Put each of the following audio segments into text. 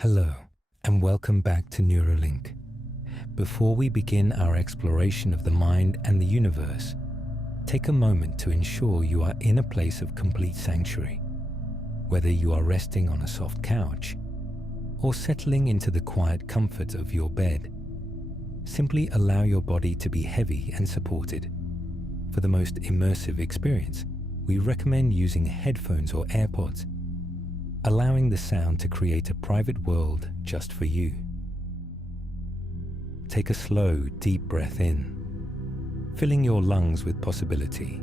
Hello, and welcome back to Neuralink. Before we begin our exploration of the mind and the universe, take a moment to ensure you are in a place of complete sanctuary. Whether you are resting on a soft couch or settling into the quiet comfort of your bed, simply allow your body to be heavy and supported. For the most immersive experience, we recommend using headphones or AirPods, allowing the sound to create a private world just for you. Take a slow, deep breath in, filling your lungs with possibility,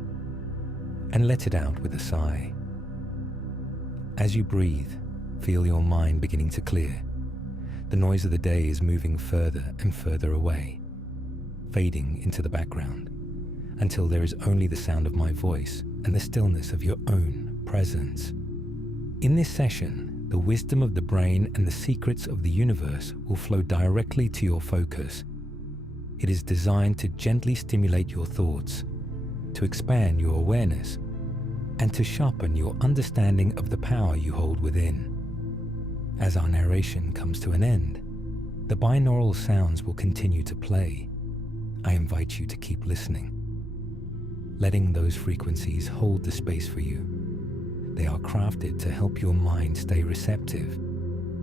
and let it out with a sigh. As you breathe, feel your mind beginning to clear. The noise of the day is moving further and further away, fading into the background, until there is only the sound of my voice and the stillness of your own presence. In this session, the wisdom of the brain and the secrets of the universe will flow directly to your focus. It is designed to gently stimulate your thoughts, to expand your awareness, and to sharpen your understanding of the power you hold within. As our narration comes to an end, the binaural sounds will continue to play. I invite you to keep listening, letting those frequencies hold the space for you. They are crafted to help your mind stay receptive,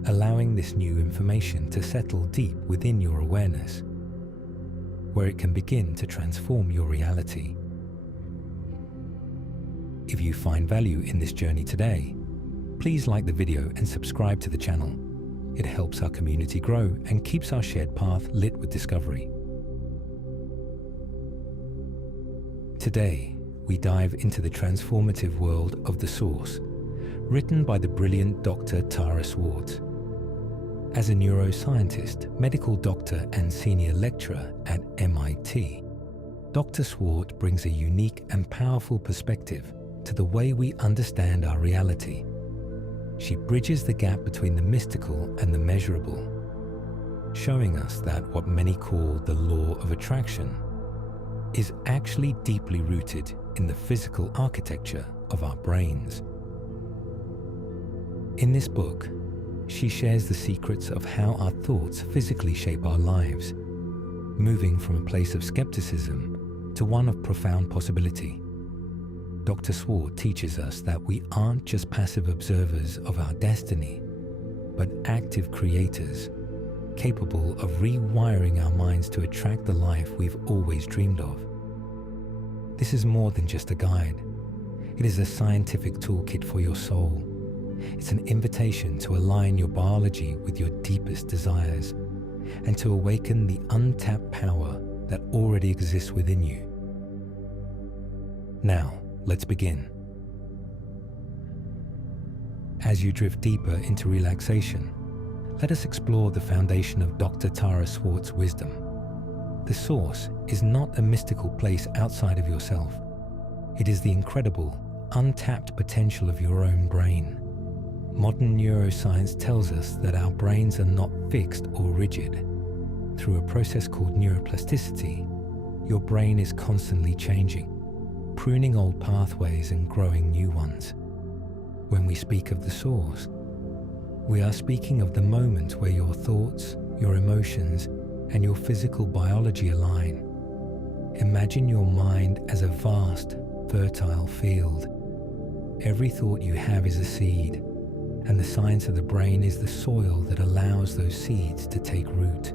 allowing this new information to settle deep within your awareness, where it can begin to transform your reality. If you find value in this journey today, please like the video and subscribe to the channel. It helps our community grow and keeps our shared path lit with discovery. Today, we dive into the transformative world of The Source, written by the brilliant Dr. Tara Swart. As a neuroscientist, medical doctor, and senior lecturer at MIT, Dr. Swart brings a unique and powerful perspective to the way we understand our reality. She bridges the gap between the mystical and the measurable, showing us that what many call the law of attraction is actually deeply rooted in the physical architecture of our brains. In this book, she shares the secrets of how our thoughts physically shape our lives, moving from a place of skepticism to one of profound possibility. Dr. Swart teaches us that we aren't just passive observers of our destiny, but active creators, capable of rewiring our minds to attract the life we've always dreamed of. This is more than just a guide. It is a scientific toolkit for your soul. It's an invitation to align your biology with your deepest desires and to awaken the untapped power that already exists within you. Now, let's begin. As you drift deeper into relaxation, let us explore the foundation of Dr. Tara Swart's wisdom. The Source is not a mystical place outside of yourself. It is the incredible, untapped potential of your own brain. Modern neuroscience tells us that our brains are not fixed or rigid. Through a process called neuroplasticity, your brain is constantly changing, pruning old pathways and growing new ones. When we speak of the Source, we are speaking of the moment where your thoughts, your emotions, and your physical biology align. Imagine your mind as a vast, fertile field. Every thought you have is a seed, and the science of the brain is the soil that allows those seeds to take root.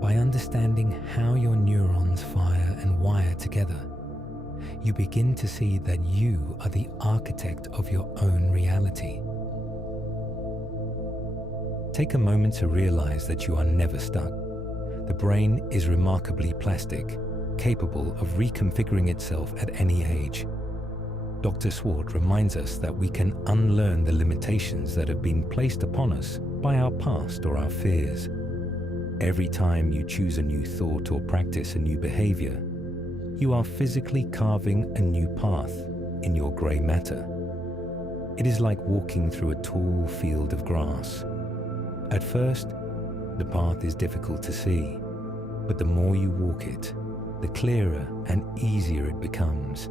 By understanding how your neurons fire and wire together, you begin to see that you are the architect of your own reality. Take a moment to realize that you are never stuck. The brain is remarkably plastic, capable of reconfiguring itself at any age. Dr. Swart reminds us that we can unlearn the limitations that have been placed upon us by our past or our fears. Every time you choose a new thought or practice a new behavior, you are physically carving a new path in your grey matter. It is like walking through a tall field of grass. At first, the path is difficult to see, but the more you walk it, the clearer and easier it becomes.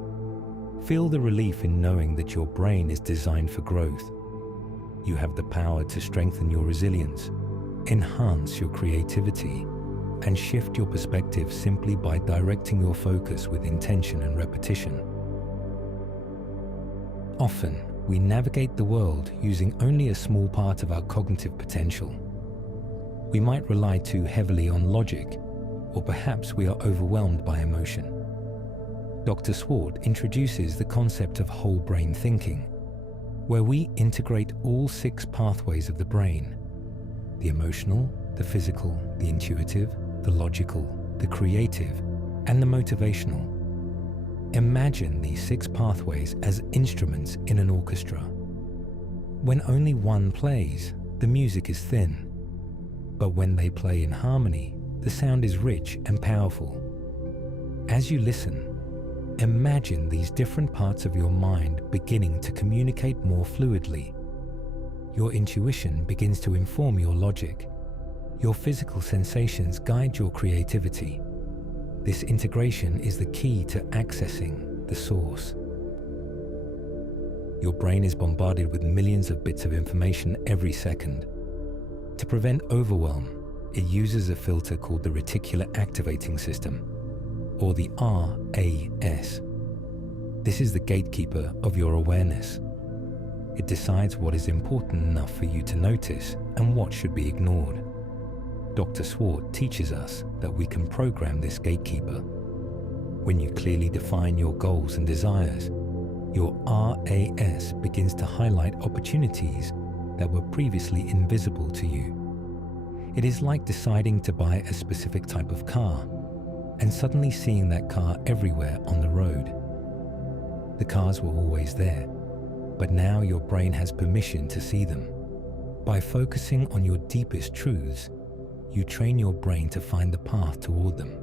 Feel the relief in knowing that your brain is designed for growth. You have the power to strengthen your resilience, enhance your creativity, and shift your perspective simply by directing your focus with intention and repetition. Often, we navigate the world using only a small part of our cognitive potential. We might rely too heavily on logic, or perhaps we are overwhelmed by emotion. Dr. Swart introduces the concept of whole brain thinking, where we integrate all 6 pathways of the brain: the emotional, the physical, the intuitive, the logical, the creative, and the motivational. Imagine these 6 pathways as instruments in an orchestra. When only one plays, the music is thin. But when they play in harmony, the sound is rich and powerful. As you listen, imagine these different parts of your mind beginning to communicate more fluidly. Your intuition begins to inform your logic. Your physical sensations guide your creativity. This integration is the key to accessing the source. Your brain is bombarded with millions of bits of information every second. To prevent overwhelm, it uses a filter called the reticular activating system, or the RAS. This is the gatekeeper of your awareness. It decides what is important enough for you to notice and what should be ignored. Dr. Swart teaches us that we can program this gatekeeper. When you clearly define your goals and desires, your RAS begins to highlight opportunities that were previously invisible to you. It is like deciding to buy a specific type of car and suddenly seeing that car everywhere on the road. The cars were always there, but now your brain has permission to see them. By focusing on your deepest truths, you train your brain to find the path toward them.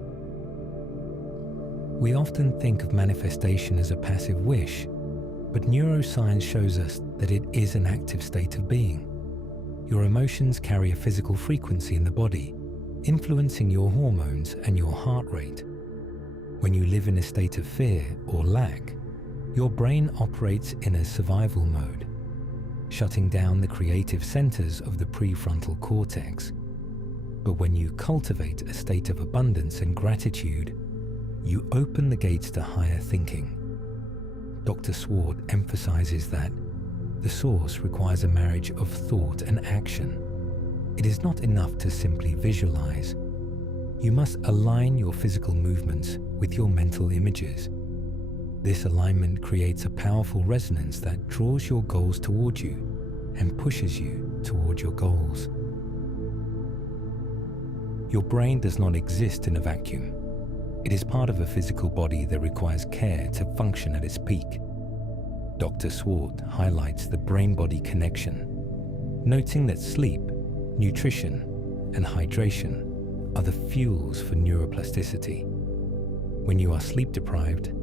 We often think of manifestation as a passive wish, but neuroscience shows us that it is an active state of being. Your emotions carry a physical frequency in the body, influencing your hormones and your heart rate. When you live in a state of fear or lack, your brain operates in a survival mode, shutting down the creative centers of the prefrontal cortex. But when you cultivate a state of abundance and gratitude, you open the gates to higher thinking. Dr. Swart emphasizes that the source requires a marriage of thought and action. It is not enough to simply visualize. You must align your physical movements with your mental images. This alignment creates a powerful resonance that draws your goals toward you and pushes you toward your goals. Your brain does not exist in a vacuum. It is part of a physical body that requires care to function at its peak. Dr. Swart highlights the brain-body connection, noting that sleep, nutrition, and hydration are the fuels for neuroplasticity. When you are sleep-deprived,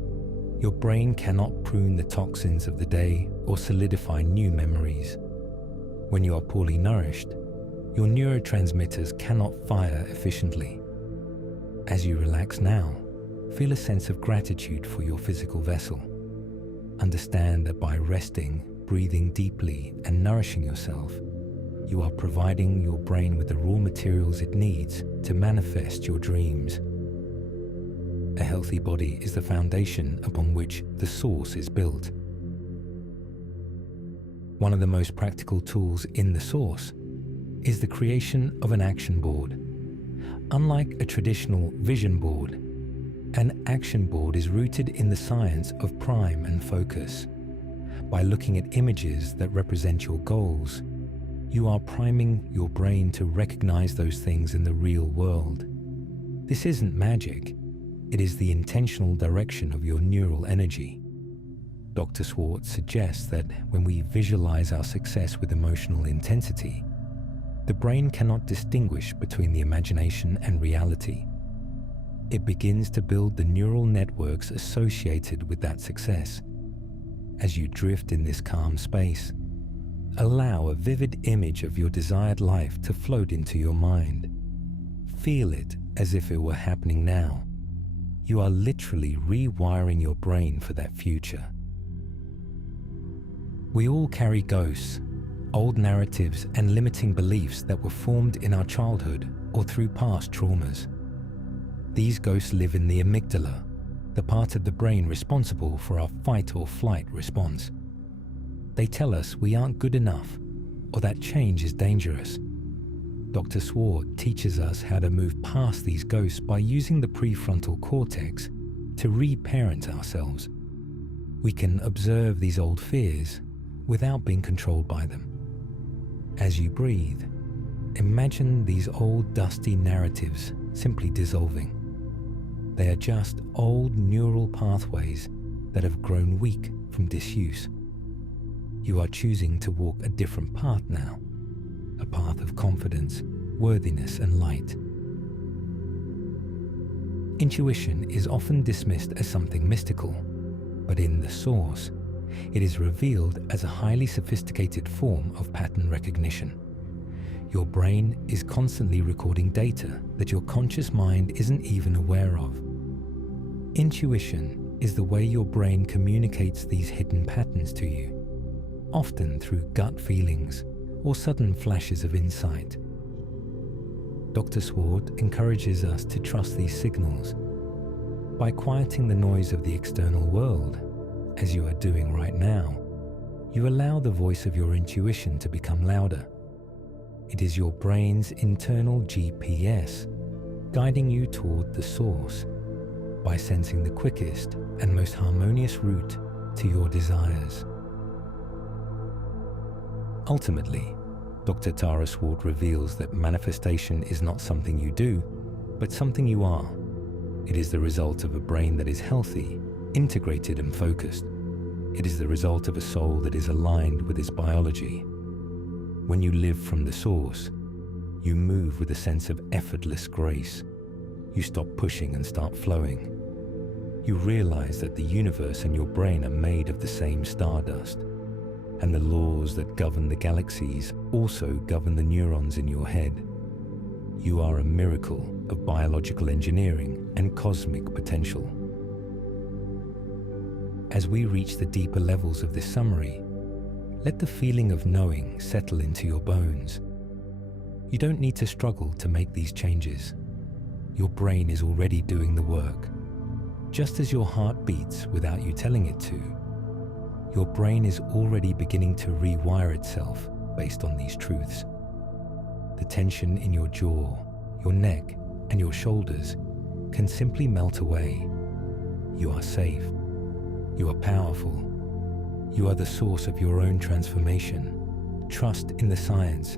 your brain cannot prune the toxins of the day or solidify new memories. When you are poorly nourished, your neurotransmitters cannot fire efficiently. As you relax now, feel a sense of gratitude for your physical vessel. Understand that by resting, breathing deeply, and nourishing yourself, you are providing your brain with the raw materials it needs to manifest your dreams. A healthy body is the foundation upon which the source is built. One of the most practical tools in the source is the creation of an action board. Unlike a traditional vision board, an action board is rooted in the science of prime and focus. By looking at images that represent your goals, you are priming your brain to recognize those things in the real world. This isn't magic. It is the intentional direction of your neural energy. Dr. Swart suggests that when we visualize our success with emotional intensity, the brain cannot distinguish between the imagination and reality. It begins to build the neural networks associated with that success. As you drift in this calm space, allow a vivid image of your desired life to float into your mind. Feel it as if it were happening now. You are literally rewiring your brain for that future. We all carry ghosts, old narratives and limiting beliefs that were formed in our childhood or through past traumas. These ghosts live in the amygdala, the part of the brain responsible for our fight or flight response. They tell us we aren't good enough or that change is dangerous. Dr. Swart teaches us how to move past these ghosts by using the prefrontal cortex to reparent ourselves. We can observe these old fears without being controlled by them. As you breathe, imagine these old dusty narratives simply dissolving. They are just old neural pathways that have grown weak from disuse. You are choosing to walk a different path now, a path of confidence, worthiness, and light. Intuition is often dismissed as something mystical, but in the Source, it is revealed as a highly sophisticated form of pattern recognition. Your brain is constantly recording data that your conscious mind isn't even aware of. Intuition is the way your brain communicates these hidden patterns to you, often through gut feelings or sudden flashes of insight. Dr. Swart encourages us to trust these signals. By quieting the noise of the external world, as you are doing right now, you allow the voice of your intuition to become louder. It is your brain's internal GPS guiding you toward the Source by sensing the quickest and most harmonious route to your desires. Ultimately, Dr. Tara Swart reveals that manifestation is not something you do, but something you are. It is the result of a brain that is healthy, integrated and focused. It is the result of a soul that is aligned with its biology. When you live from the Source, you move with a sense of effortless grace. You stop pushing and start flowing. You realize that the universe and your brain are made of the same stardust, and the laws that govern the galaxies also govern the neurons in your head. You are a miracle of biological engineering and cosmic potential. As we reach the deeper levels of this summary, let the feeling of knowing settle into your bones. You don't need to struggle to make these changes. Your brain is already doing the work. Just as your heart beats without you telling it to, your brain is already beginning to rewire itself based on these truths. The tension in your jaw, your neck, and your shoulders can simply melt away. You are safe. You are powerful. You are the source of your own transformation. Trust in the science,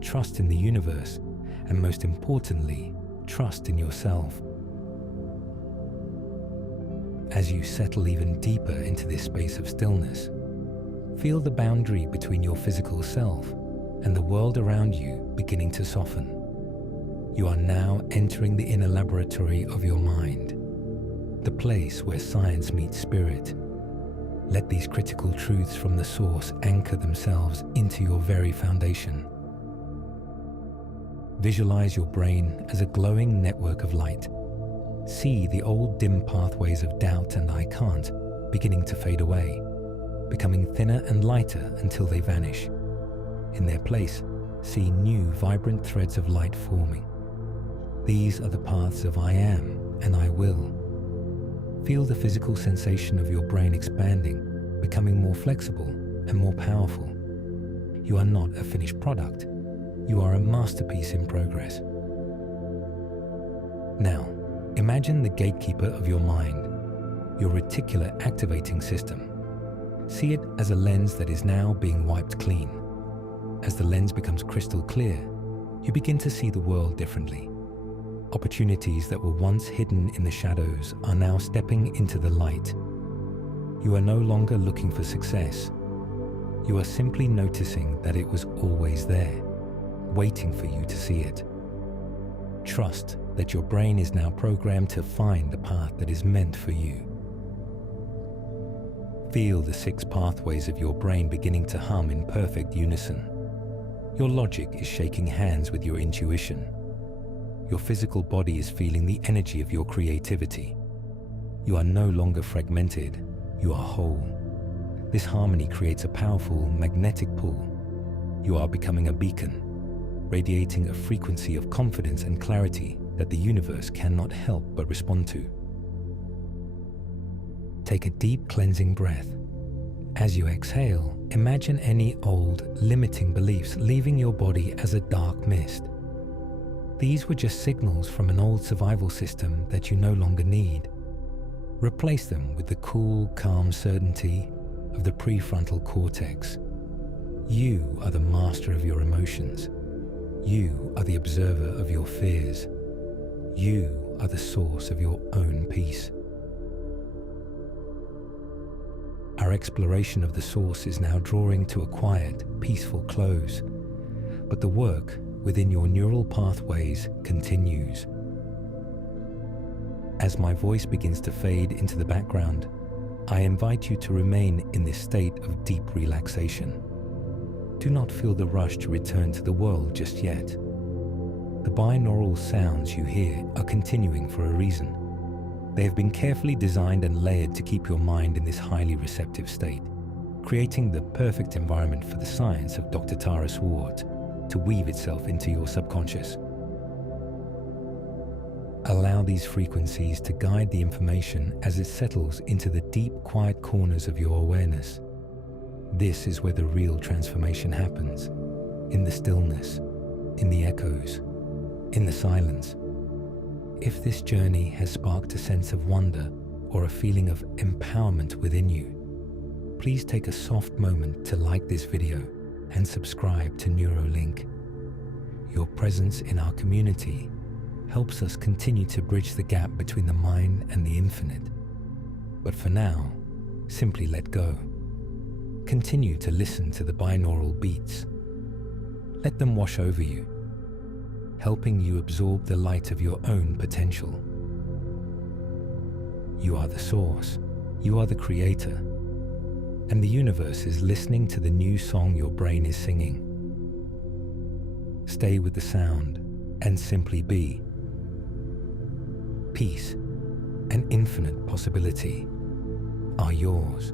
trust in the universe, and most importantly, trust in yourself. As you settle even deeper into this space of stillness, feel the boundary between your physical self and the world around you beginning to soften. You are now entering the inner laboratory of your mind, the place where science meets spirit. Let these critical truths from the Source anchor themselves into your very foundation. Visualize your brain as a glowing network of light. See the old dim pathways of doubt and I can't beginning to fade away, becoming thinner and lighter until they vanish. In their place, see new vibrant threads of light forming. These are the paths of I am and I will. Feel the physical sensation of your brain expanding, becoming more flexible and more powerful. You are not a finished product. You are a masterpiece in progress. Now, imagine the gatekeeper of your mind, your reticular activating system. See it as a lens that is now being wiped clean. As the lens becomes crystal clear, you begin to see the world differently. Opportunities that were once hidden in the shadows are now stepping into the light. You are no longer looking for success. You are simply noticing that it was always there, waiting for you to see it. Trust that your brain is now programmed to find the path that is meant for you. Feel the 6 pathways of your brain beginning to hum in perfect unison. Your logic is shaking hands with your intuition. Your physical body is feeling the energy of your creativity. You are no longer fragmented, you are whole. This harmony creates a powerful magnetic pull. You are becoming a beacon, radiating a frequency of confidence and clarity that the universe cannot help but respond to. Take a deep cleansing breath. As you exhale, imagine any old, limiting beliefs leaving your body as a dark mist. These were just signals from an old survival system that you no longer need. Replace them with the cool, calm certainty of the prefrontal cortex. You are the master of your emotions. You are the observer of your fears. You are the source of your own peace. Our exploration of the source is now drawing to a quiet, peaceful close, but the work within your neural pathways continues. As my voice begins to fade into the background, I invite you to remain in this state of deep relaxation. Do not feel the rush to return to the world just yet. The binaural sounds you hear are continuing for a reason. They have been carefully designed and layered to keep your mind in this highly receptive state, creating the perfect environment for the science of Dr. Tara Swart to weave itself into your subconscious. Allow these frequencies to guide the information as it settles into the deep, quiet corners of your awareness. This is where the real transformation happens, in the stillness, in the echoes, in the silence. If this journey has sparked a sense of wonder or a feeling of empowerment within you, please take a soft moment to like this video and subscribe to Neurolink. Your presence in our community helps us continue to bridge the gap between the mind and the infinite. But for now, simply let go. Continue to listen to the binaural beats. Let them wash over you, helping you absorb the light of your own potential. You are the source, you are the creator, and the universe is listening to the new song your brain is singing. Stay with the sound and simply be. Peace and infinite possibility are yours.